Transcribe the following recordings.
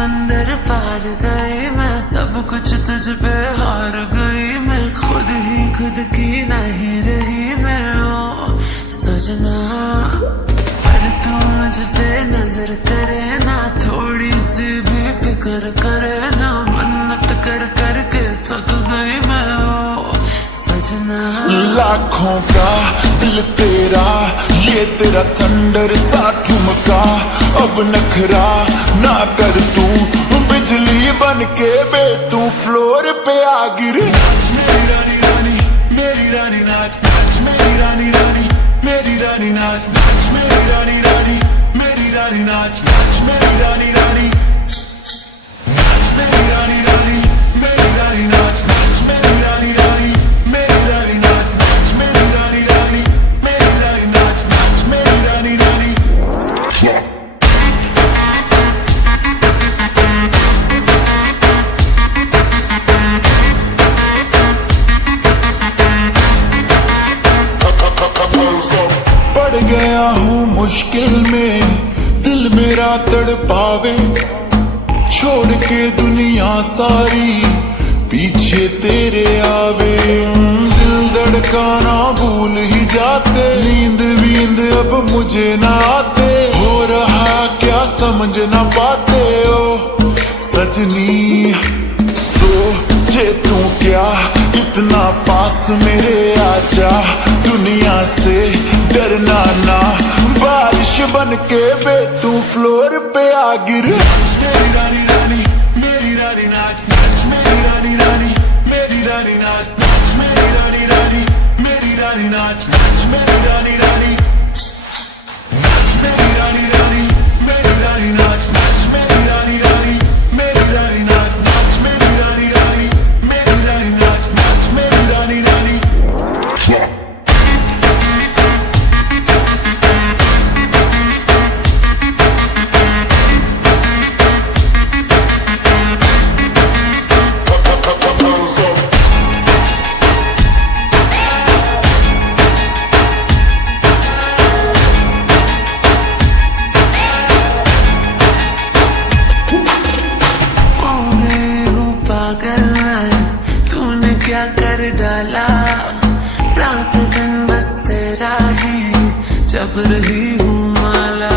समंदर पार गई मैं, सब कुछ तुझ पे हार गई मैं, खुद ही खुद की नहीं रही मैं ओ सजना। पर तू मुझ पे नजर करे ना, थोड़ी सी भी फिक्र करे ना, मन्नत कर कर के थक गई मैं ओ सजना। लाखों का दिल तेरा, ये तेरा थंडर सा ठुमका, अब नखरा ना कर तू, बिजली बन के बे तू फ्लोर पे आ गिर। मेरी रानी रानी मेरी रानी नाच नाच, मेरी रानी रानी मेरी रानी नाच नाच, मेरी रानी रानी मेरी रानी नाच नाच, मेरी रानी रानी नाच, मेरी रानी रानी मेरी रानी नाच नाच, मेरी रानी रानी मेरी रानी नाच नाच, मेरी रानी रानी मेरी रानी नाच नाच, मेरी रानी रानी। पड़ गया हूँ मुश्किल में, दिल मेरा तड़पावे, छोड़ के दुनिया सारी पीछे तेरे आवे। दिल धड़काना भूल ही जाते, नींद वींद अब मुझे ना आते, हो रहा क्या समझ ना पाते ओ सजनी। सोचे तू क्या इतना पास मेरे आजा, दुनिया से डरना ना, बारिश बन के बे तू फ्लोर पे आ गिर। मेरी रानी रानी मेरी रानी नाच नाच, मेरी रानी रानी मेरी रानी नाच नाच, मेरी रानी रानी मेरी रानी नाच नाच, मेरी रानी रानी नाच, मेरी रानी रानी मेरी रानी नाच नाच, मेरी रानी रानी मेरी रानी नाच नाच, मेरी रानी रानी मेरी रानी नाच नाच, मेरी रानी रानी। तूने क्या कर डाला, रात दिन बस तेरा ही जब रही हूँ माला।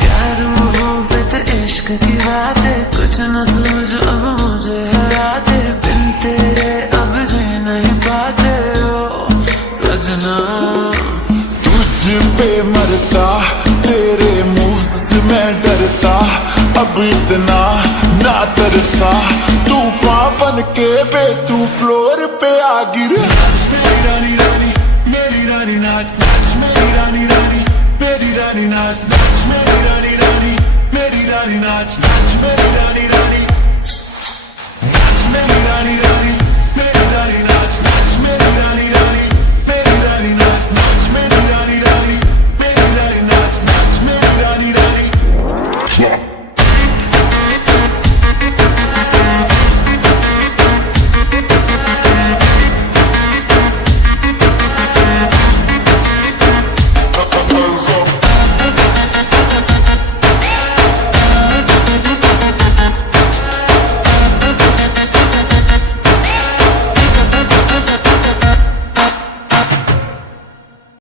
प्यार मोहब्बत इश्क की बातें कुछ न समझ अब मुझे हरा दे, बिन तेरे अब जी नहीं पाते ओ सजना। तुझ पे मरता तेरे मूव से मैं डरता, अब इतना ना तरसा, तूफान बन के बे तू फ्लोर पे आ गिर। मेरी रानी रानी मेरी रानी नाच नाच, मेरी रानी रानी मेरी रानी नाच नाच, मेरी रानी रानी मेरी रानी नाच नाच, मेरी रानी रानी नाच, मेरी रानी रानी मेरी रानी नाच नाच, मेरी रानी रानी